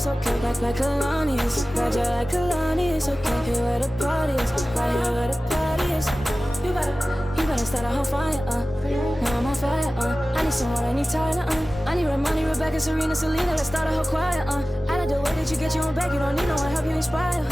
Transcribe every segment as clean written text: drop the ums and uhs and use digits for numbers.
it's okay. Like Kalani's, Roger like Kalani's, okay. Here where the party is, right here where the party is. You better start a whole fire, now I'm on fire, I need someone, I need Tyler, I need Ramoni, Rebecca, Serena, Selena, let's start a whole choir, I like the way that you get your own back, you don't need no one help you inspire,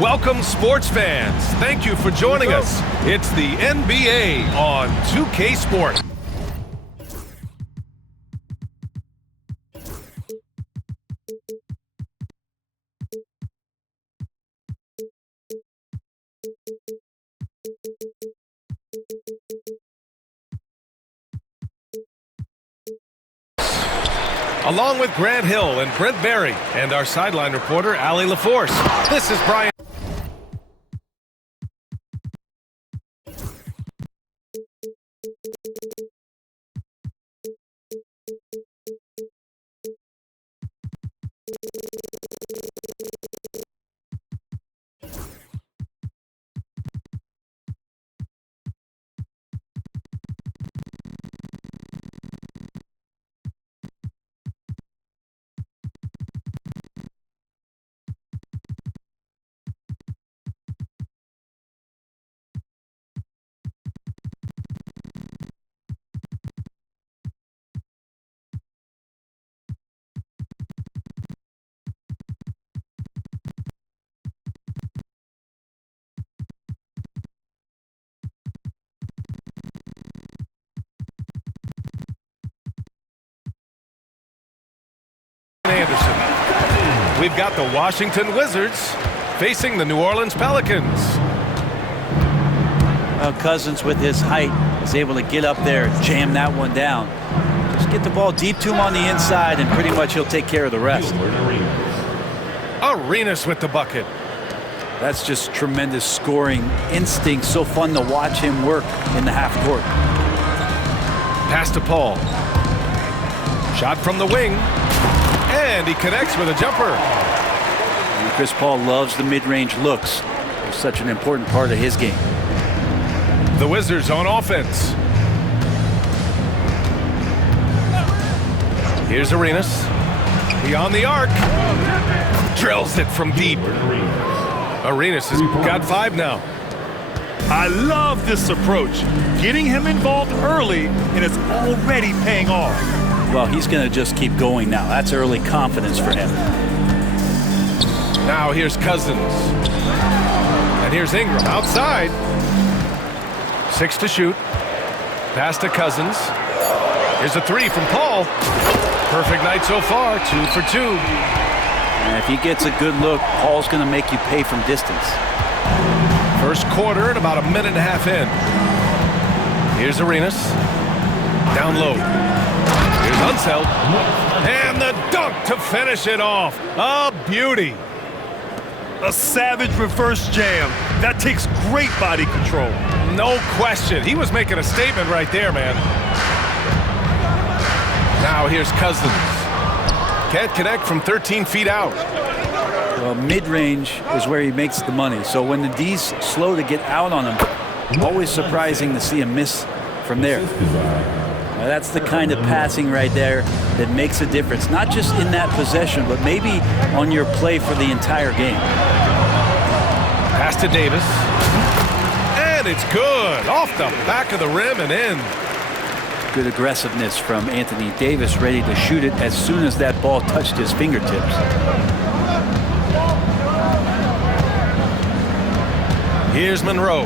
Welcome, sports fans. Thank you for joining us. It's the NBA on 2K Sports. Along with Grant Hill and Brent Barry and our sideline reporter, Allie LaForce. This is Brian. Anderson. We've got the Washington Wizards facing the New Orleans Pelicans. Well, Cousins with his height is able to get up there, jam that one down. Just get the ball deep to him on the inside and pretty much he'll take care of the rest. Arenas with the bucket. That's just tremendous scoring instinct. So fun to watch him work in the half court. Pass to Paul. Shot from the wing. And he connects with a jumper. And Chris Paul loves the mid-range looks. It's such an important part of his game. The Wizards on offense. Here's Arenas. Beyond the arc. Drills it from deep. Arenas has got 5 now. I love this approach. Getting him involved early, and it's already paying off. Well, he's going to just keep going now. That's early confidence for him. Now here's Cousins. And here's Ingram outside. 6 to shoot. Pass to Cousins. Here's a 3 from Paul. Perfect night so far. 2 for 2. And if he gets a good look, Paul's going to make you pay from distance. First quarter and about a minute and a half in. Here's Arenas. Down low. Here's Unseld. And the dunk to finish it off. A beauty. A savage reverse jam. That takes great body control. No question. He was making a statement right there, man. Now here's Cousins. Can't connect from 13 feet out. Well, mid-range is where he makes the money. So when the D's slow to get out on him, always surprising to see him miss from there. Now, that's the kind of passing right there that makes a difference. Not just in that possession, but maybe on your play for the entire game. Pass to Davis. And it's good. Off the back of the rim and in. Good aggressiveness from Anthony Davis, ready to shoot it as soon as that ball touched his fingertips. Here's Monroe.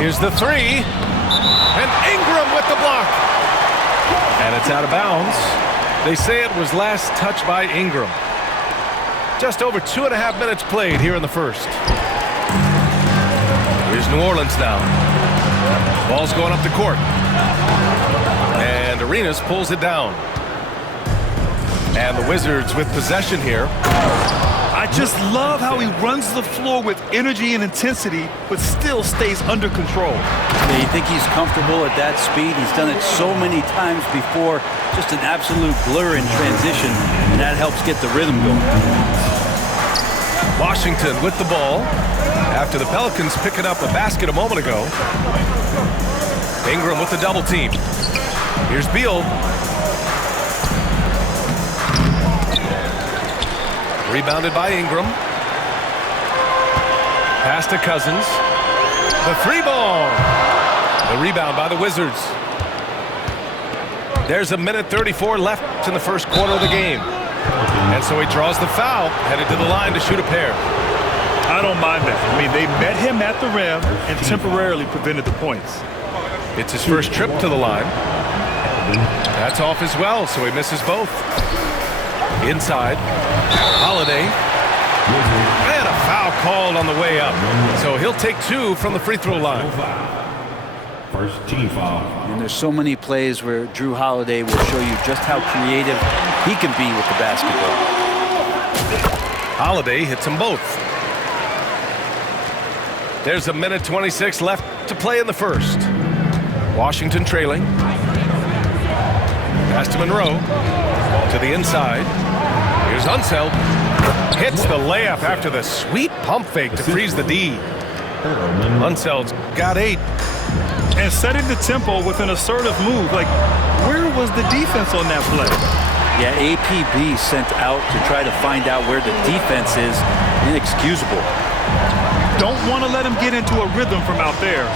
Here's the 3. And Ingram with the block. And it's out of bounds. They say it was last touched by Ingram. Just over 2.5 minutes played here in the first. Here's New Orleans now. Ball's going up the court. And Arenas pulls it down. And the Wizards with possession here. I I just love how he runs the floor with energy and intensity, but still stays under control. Yeah, you think he's comfortable at that speed? He's done it so many times before. Just an absolute blur in transition, and that helps get the rhythm going. Washington with the ball after the Pelicans picking up a basket a moment ago. Ingram with the double team. Here's Beal. Rebounded by Ingram. Pass to Cousins. The three ball. The rebound by the Wizards. There's a minute 34 left in the first quarter of the game. And so he draws the foul, headed to the line to shoot a pair. I don't mind that. I mean, they met him at the rim and temporarily prevented the points. It's his first trip to the line. That's off as well, so he misses both. Inside, Holiday. And a foul called on the way up. So he'll take 2 from the free throw line. First team foul. And there's so many plays where Drew Holiday will show you just how creative he can be with the basketball. Holiday hits them both. There's a minute 26 left to play in the first. Washington trailing. Pass to Monroe. To the inside. Here's Unseld. Hits the layup after the sweet pump fake to freeze the D. Unseld's got 8. And setting the tempo with an assertive move. Like, where was the defense on that play? Yeah, APB sent out to try to find out where the defense is. Inexcusable. Don't want to let him get into a rhythm from out there.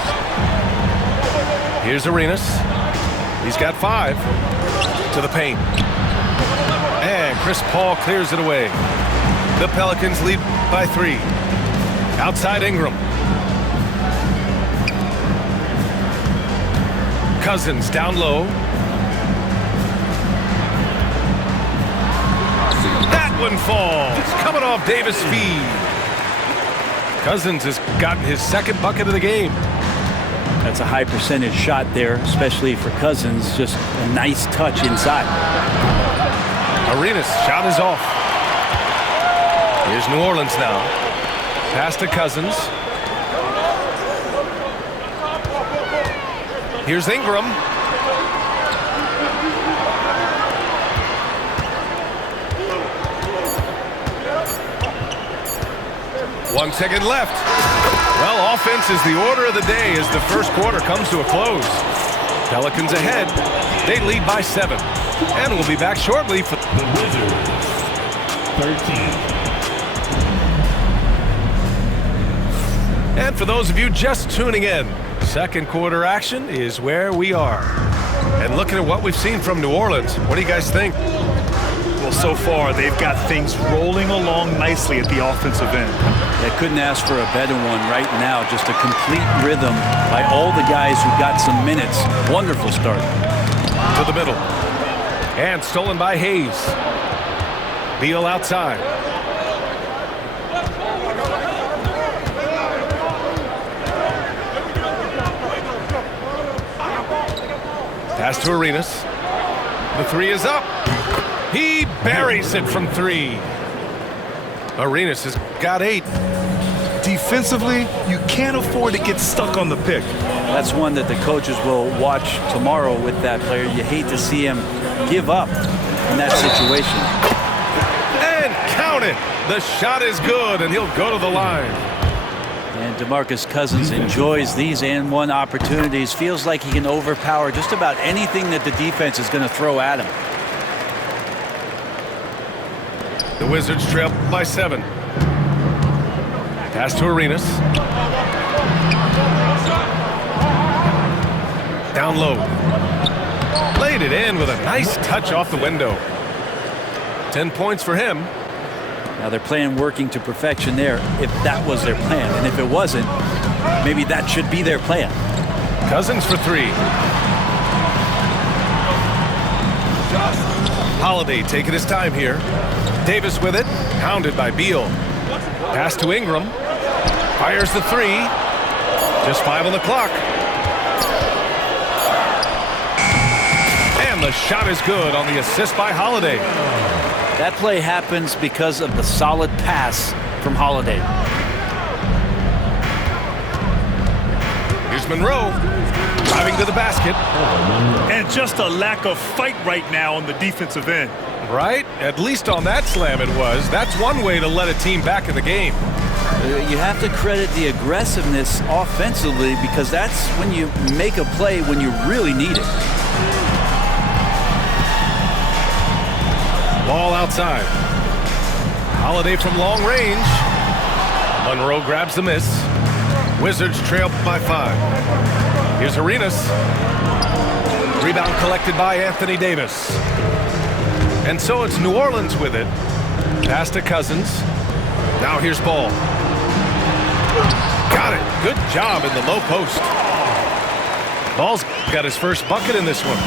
Here's Arenas. He's got 5. To the paint. And Chris Paul clears it away. The Pelicans lead by 3. Outside Ingram. Cousins down low. That one falls. Coming off Davis' feed. Cousins has gotten his second bucket of the game. That's a high percentage shot there, especially for Cousins. Just a nice touch inside. Arenas shot is off. Here's New Orleans now. Pass to Cousins. Here's Ingram. One second left. Well, offense is the order of the day as the first quarter comes to a close. Pelicans ahead. They lead by 7. And we'll be back shortly for The Wizards. 13. And for those of you just tuning in, second quarter action is where we are. And looking at what we've seen from New Orleans, what do you guys think? Well, so far, they've got things rolling along nicely at the offensive end. They couldn't ask for a better one right now. Just a complete rhythm by all the guys who got some minutes. Wonderful start. To the middle. And stolen by Hayes. Beal outside. Pass to Arenas. The 3 is up. He buries it from 3. Arenas has got 8. Defensively, you can't afford to get stuck on the pick. That's one that the coaches will watch tomorrow with that player. You hate to see him give up in that situation. And count it. The shot is good, and he'll go to the line. And DeMarcus Cousins enjoys these and one opportunities. Feels like he can overpower just about anything that the defense is going to throw at him. The Wizards trail by 7. Pass to Arenas. Down low. Laid it in with a nice touch off the window. 10 points for him. Now they're playing working to perfection there if that was their plan. And if it wasn't, maybe that should be their plan. Cousins for 3. Holiday taking his time here. Davis with it. Hounded by Beal. Pass to Ingram. Fires the 3. Just 5 on the clock. And And the shot is good on the assist by Holiday. That play happens because of the solid pass from Holiday. Here's Monroe driving to the basket. And just a lack of fight right now on the defensive end. Right? At least on that slam it was. That's one way to let a team back in the game. You have to credit the aggressiveness offensively because that's when you make a play when you really need it. Ball outside. Holiday from long range. Monroe grabs the miss. Wizards trail by 5. Here's Arenas. Rebound collected by Anthony Davis. And so it's New Orleans with it. Pass to Cousins. Now here's Ball. Got it. Good job in the low post. Ball's got his first bucket in this one.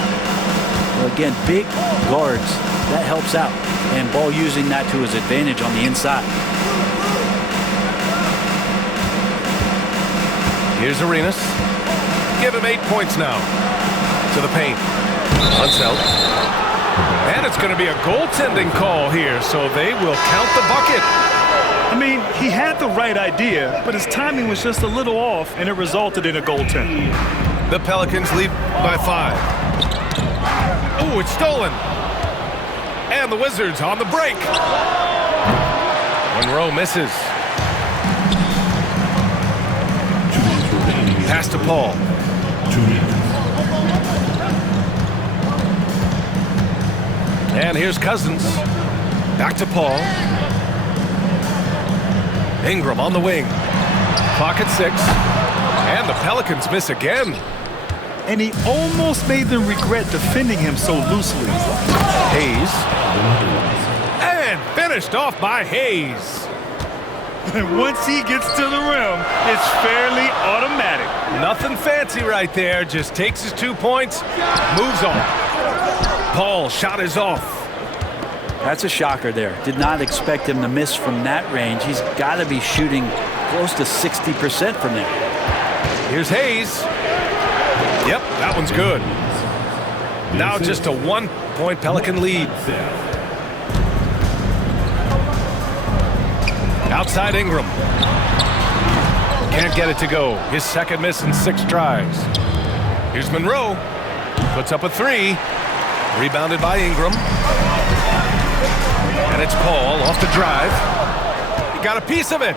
Well, again, big guards. That helps out. And Ball using that to his advantage on the inside. Here's Arenas. Give him 8 points now. To the paint. Unseld. And it's going to be a goaltending call here, so they will count the bucket. I mean, he had the right idea, but his timing was just a little off, and it resulted in a goaltend. The Pelicans lead by 5. Oh, it's stolen. And the Wizards on the break. Monroe misses. Pass to Paul. 2 minutes. And here's Cousins. Back to Paul. Ingram on the wing. Clock at 6. And the Pelicans miss again. And he almost made them regret defending him so loosely. Hayes. And finished off by Hayes. And once he gets to the rim, it's fairly automatic. Nothing fancy right there. Just takes his 2 points, moves on. Paul shot is off. That's a shocker there. Did not expect him to miss from that range. He's got to be shooting close to 60% from there. Here's Hayes. Yep, that one's good. Now just a 1-point Pelican lead. Outside Ingram. Can't get it to go. His second miss in 6 tries. Here's Monroe. Puts up a 3. Rebounded by Ingram. And it's Paul off the drive. He got a piece of it.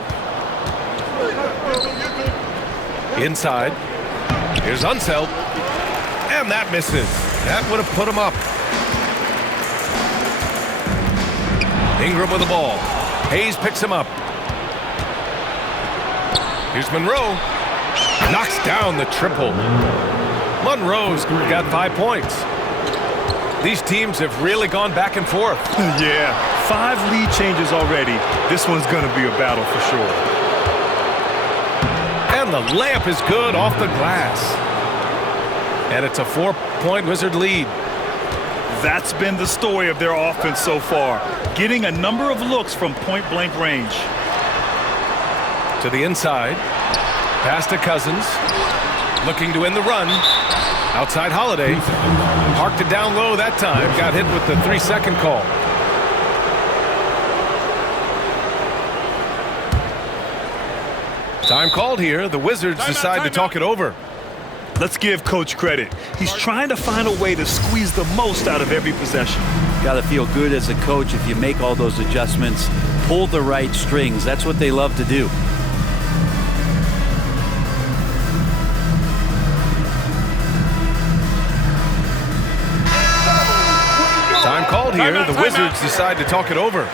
Inside. Here's Unseld. And that misses. That would have put him up. Ingram with the ball. Hayes picks him up. Here's Monroe. Knocks down the triple. Monroe's got 5 points. These teams have really gone back and forth. Yeah, 5 lead changes already. This one's going to be a battle for sure. And the layup is good off the glass. And it's a 4-point Wizard lead. That's been the story of their offense so far, getting a number of looks from point-blank range. To the inside. Pass to Cousins. Looking to end the run. Outside Holiday. Parked it down low that time. Got hit with the 3-second call. Time called here. The Wizards decide to talk it over. Let's give Coach credit. He's trying to find a way to squeeze the most out of every possession. Got to feel good as a coach if you make all those adjustments, pull the right strings. That's what they love to do. Time called here. The Wizards decide to talk it over.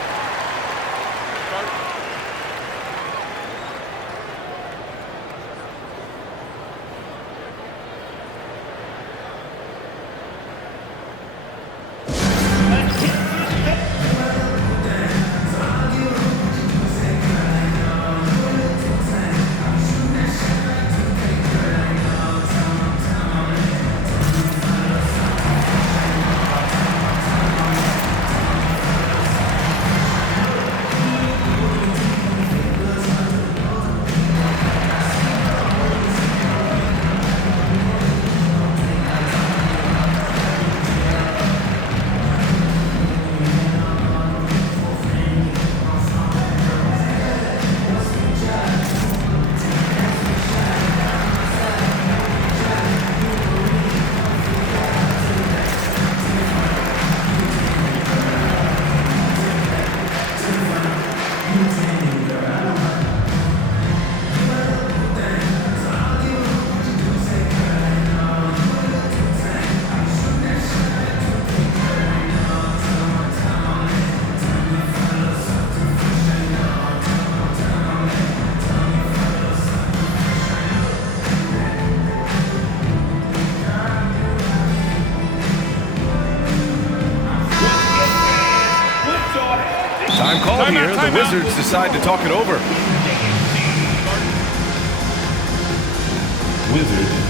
Timeout call Timeout, here. timeout. The Wizards decide to talk it over. Wizards.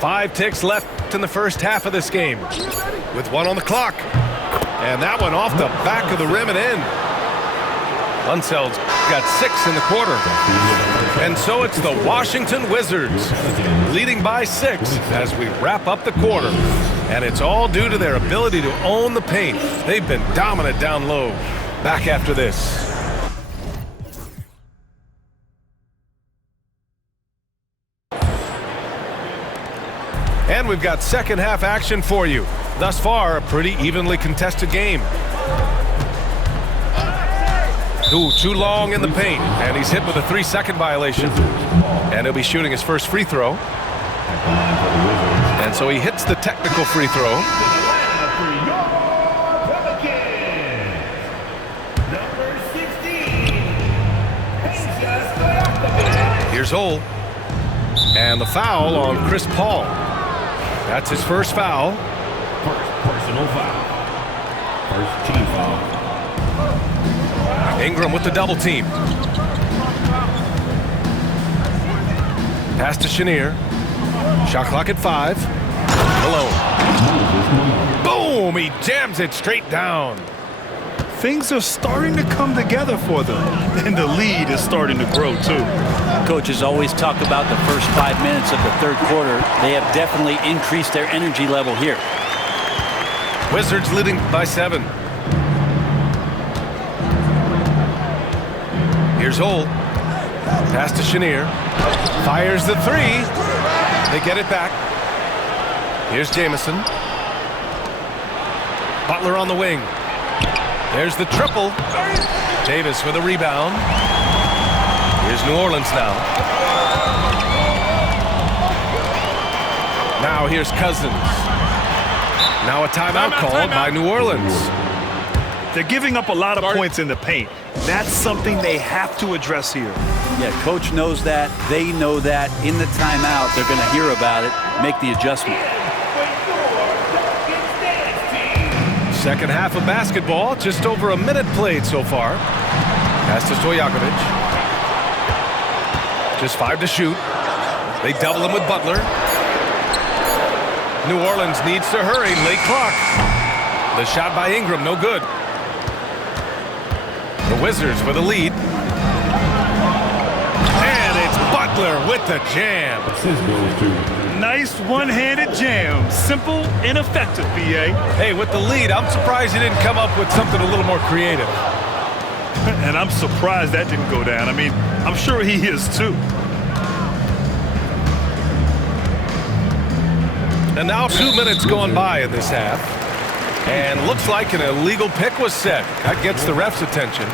Five ticks left in the first half of this game, with one on the clock. And that one off the back of the rim and in. Unseld's got 6 in the quarter. And so it's the Washington Wizards leading by 6 as we wrap up the quarter. And it's all due to their ability to own the paint. They've been dominant down low. Back after this. And we've got second half action for you. Thus far, a pretty evenly contested game. Ooh, too long in the paint, and he's hit with a 3-second violation. And he'll be shooting his first free throw. And so he hits the technical free throw. Here's Ole. And the foul on Chris Paul. That's his first foul. Personal foul. First team foul. Ingram with the double team. Pass to Chenier. Shot clock at 5. Malone. Boom! He jams it straight down. Things are starting to come together for them, and the lead is starting to grow too. Coaches always talk about the first 5 minutes of the third quarter. They have definitely increased their energy level here. Wizards leading by 7. Here's Ole. Pass to Chenier. Fires the 3. They get it back. Here's Jamison. Butler on the wing. There's the triple. Davis with a rebound. Here's New Orleans now. Now here's Cousins. Now a timeout called by New Orleans. They're giving up a lot of points in the paint. That's something they have to address here. Yeah, coach knows that. They know that. In the timeout, they're going to hear about it, make the adjustment. Second half of basketball, just over a minute played so far. Pass to Stojakovic. Just 5 to shoot. They double him with Butler. New Orleans needs to hurry, late clock. The shot by Ingram, no good. The Wizards with a lead. And it's Butler with the jam. Assist goes to Nice one-handed jam. Simple and effective, BA. Hey, with the lead, I'm surprised he didn't come up with something a little more creative. And I'm surprised that didn't go down. I mean, I'm sure he is too. And now 2 minutes gone by in this half. And looks like an illegal pick was set. That gets the ref's attention.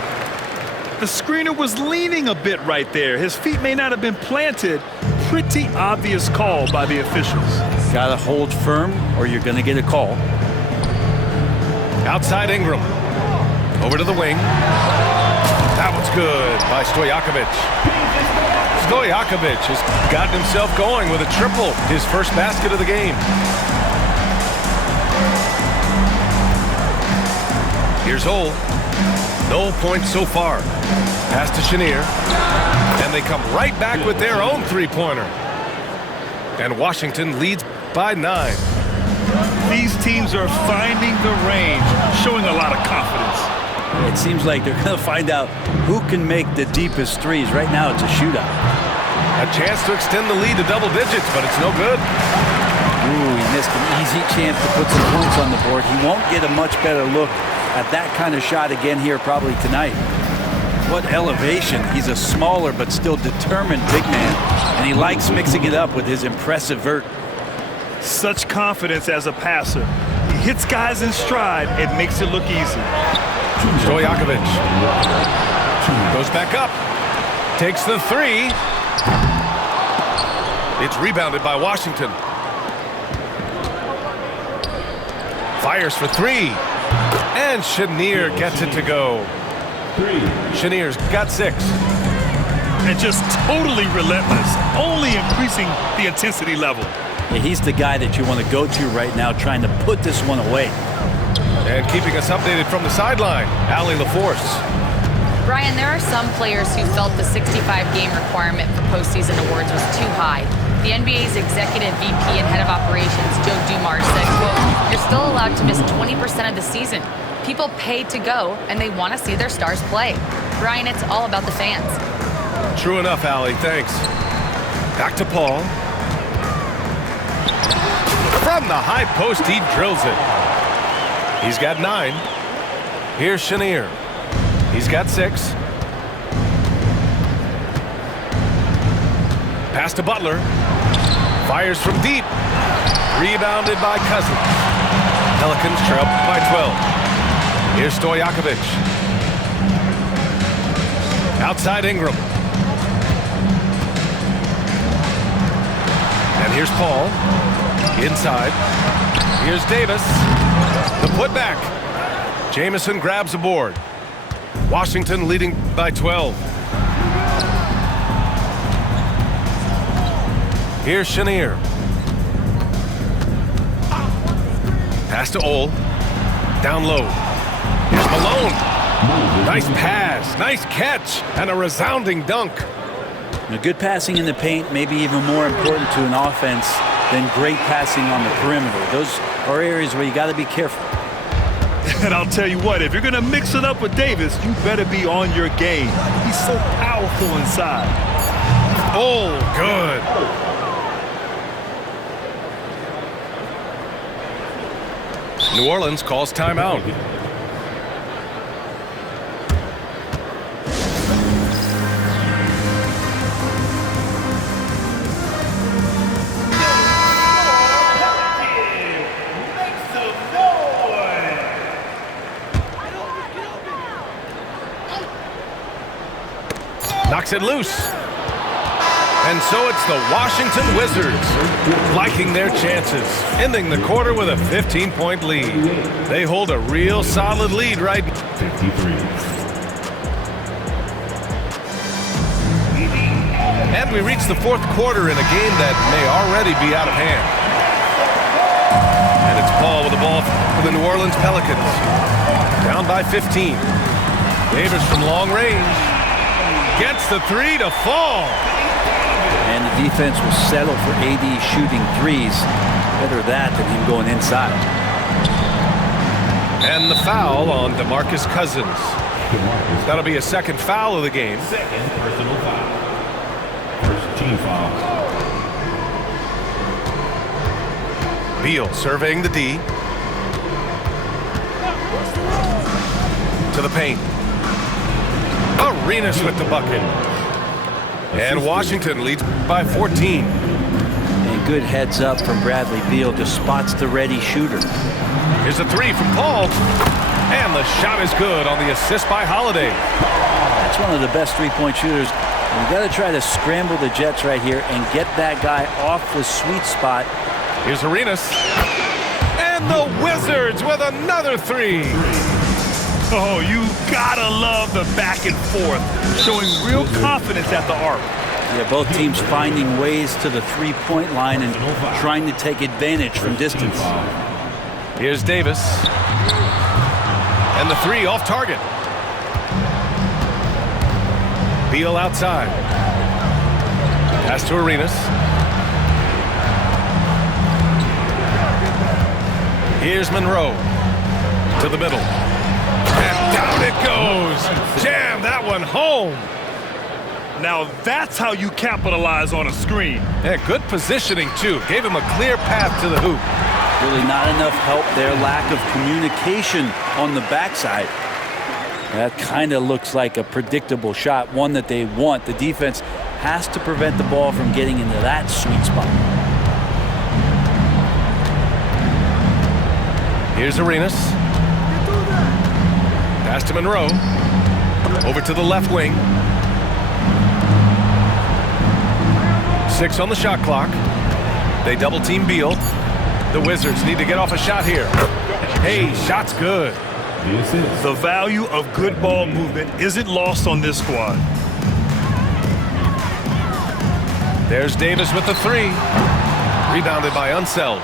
The screener was leaning a bit right there. His feet may not have been planted. Pretty obvious call by the officials. Got to hold firm or you're going to get a call. Outside Ingram. Over to the wing. That was good by Stojakovic. Stojakovic has gotten himself going with a triple. His first basket of the game. Here's Ole. No points so far. Pass to Chenier. And they come right back with their own three-pointer. And Washington leads by 9. These teams are finding the range, showing a lot of confidence. It seems like they're going to find out who can make the deepest threes. Right now, it's a shootout. A chance to extend the lead to double digits, but it's no good. Ooh, he missed an easy chance to put some points on the board. He won't get a much better look at that kind of shot again here probably tonight. What elevation. He's a smaller but still determined big man, and he likes mixing it up with his impressive vert. Such confidence as a passer. He hits guys in stride and makes it look easy. Stojakovic goes back up. Takes the 3. It's rebounded by Washington. Fires for three. And Chenier gets it to go. Chenier's got 6. And just totally relentless, only increasing the intensity level. Yeah, he's the guy that you want to go to right now, trying to put this one away. And keeping us updated from the sideline, Allie LaForce. Brian, there are some players who felt the 65-game requirement for postseason awards was too high. The NBA's executive VP and head of operations, Joe Dumars, said, quote, "You're still allowed to miss 20% of the season. People pay to go, and they want to see their stars play." Brian, it's all about the fans. True enough, Allie. Thanks. Back to Paul. From the high post, he drills it. He's got 9. Here's Chenier. He's got 6. Pass to Butler. Fires from deep. Rebounded by Cousins. Pelicans trail by 12. Here's Stojakovic. Outside Ingram. And here's Paul. Inside. Here's Davis. The putback. Jamison grabs a board. Washington leading by 12. Here's Chenier. Pass to Ole. Down low. Here's Malone. Nice pass, nice catch, and a resounding dunk. Now, good passing in the paint may be even more important to an offense than great passing on the perimeter. Those are areas where you got to be careful. And I'll tell you what, if you're going to mix it up with Davis, you better be on your game. He's so powerful inside. Oh, good. New Orleans calls timeout. Knocks it loose. And so it's the Washington Wizards liking their chances, ending the quarter with a 15-point lead. They hold a real solid lead right now. 53. And we reach the fourth quarter in a game that may already be out of hand. And it's Paul with the ball for the New Orleans Pelicans. Down by 15. Davis from long range gets the 3 to fall. And the defense will settle for AD shooting threes. Better that than him going inside. And the foul on DeMarcus Cousins. That'll be a second foul of the game. Second personal foul. First team foul. Beal surveying the D. To the paint. Arenas with the bucket. And Washington leads by 14. And good heads up from Bradley Beal, just spots the ready shooter. Here's a 3 from Paul. And the shot is good on the assist by Holiday. That's one of the best three-point shooters. You got to try to scramble the Jets right here and get that guy off the sweet spot. Here's Arenas. And the Wizards with another 3. Oh, you gotta love the back and forth, showing real confidence at the arc. Yeah, both teams finding ways to the three-point line and trying to take advantage from distance. Here's Davis. And the 3 off target. Beal outside. Pass to Arenas. Here's Monroe. To the middle. And down it goes. Jam that one home. Now that's how you capitalize on a screen. Yeah, good positioning, too. Gave him a clear path to the hoop. Really not enough help there. Lack of communication on the backside. That kind of looks like a predictable shot, one that they want. The defense has to prevent the ball from getting into that sweet spot. Here's Arenas. Pass to Monroe. Over to the left wing. 6 on the shot clock. They double team Beal. The Wizards need to get off a shot here. Hey, shot's good. The assist. The value of good ball movement isn't lost on this squad. There's Davis with the 3. Rebounded by Unseld.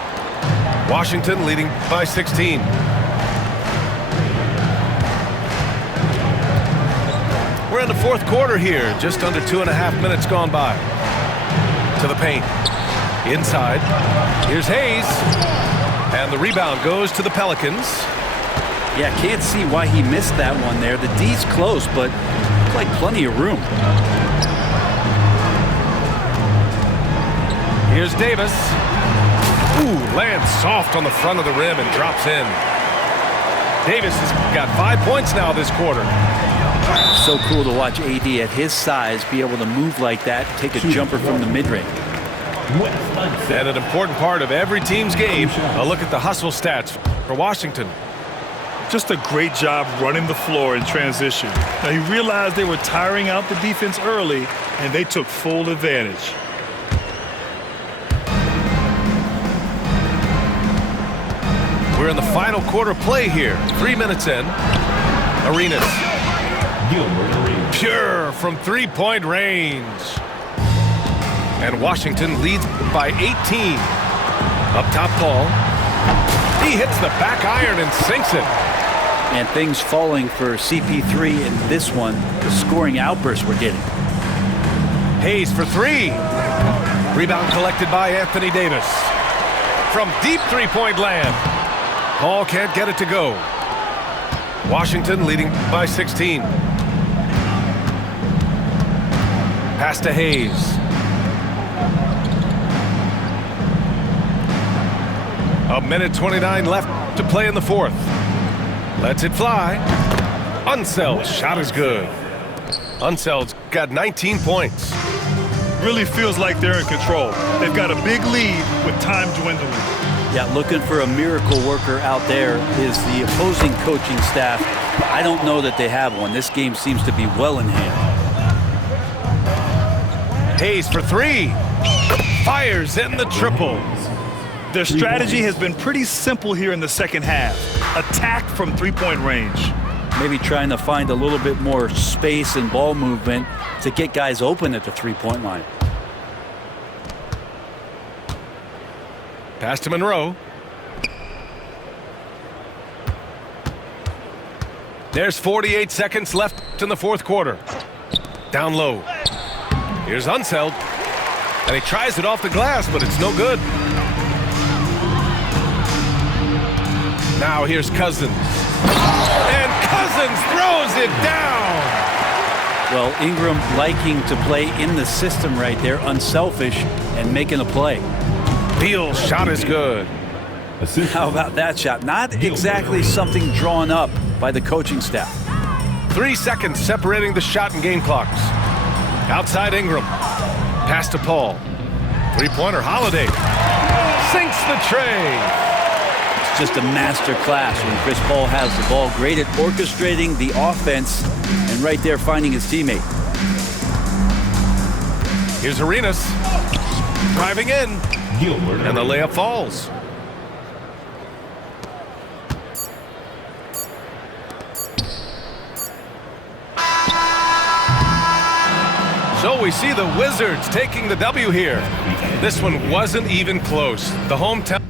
Washington leading by 16. We're in the fourth quarter here. Just under 2.5 minutes gone by. To the paint. Inside. Here's Hayes. And the rebound goes to the Pelicans. Yeah, can't see why he missed that one there. The D's close, but looks like plenty of room. Here's Davis. Ooh, lands soft on the front of the rim and drops in. Davis has got 5 points now this quarter. So cool to watch AD at his size be able to move like that, take a jumper from the mid-range. And an important part of every team's game, a look at the hustle stats for Washington. Just a great job running the floor in transition. Now, he realized they were tiring out the defense early, and they took full advantage. We're in the final quarter play here. 3 minutes in. Arenas. Pure from three-point range. And Washington leads by 18. Up top, Paul. He hits the back iron and sinks it. And things falling for CP3 in this one, the scoring outbursts we're getting. Hayes for 3. Rebound collected by Anthony Davis. From deep three-point land. Paul can't get it to go. Washington leading by 16. Pass to Hayes. A minute 29 left to play in the fourth. Lets it fly. Unseld's shot is good. Unseld's got 19 points. Really feels like they're in control. They've got a big lead with time dwindling. Yeah, looking for a miracle worker out there is the opposing coaching staff. I don't know that they have one. This game seems to be well in hand. Hayes for 3. Fires in the triple. Their strategy has been pretty simple here in the second half. Attack from three-point range. Maybe trying to find a little bit more space and ball movement to get guys open at the three-point line. Pass to Monroe. There's 48 seconds left in the fourth quarter. Down low. Here's Unseld. And he tries it off the glass, but it's no good. Now here's Cousins. And Cousins throws it down. Well, Ingram liking to play in the system right there, unselfish, and making a play. Beal's shot is good. How about that shot? Not exactly something drawn up by the coaching staff. 3 seconds separating the shot and game clocks. Outside Ingram. Pass to Paul. Three-pointer Holiday. Sinks the tray. It's just a master class when Chris Paul has the ball. Great at orchestrating the offense and right there finding his teammate. Here's Arenas. Driving in. And the layup falls. So we see the Wizards taking the W here. This one wasn't even close. The hometown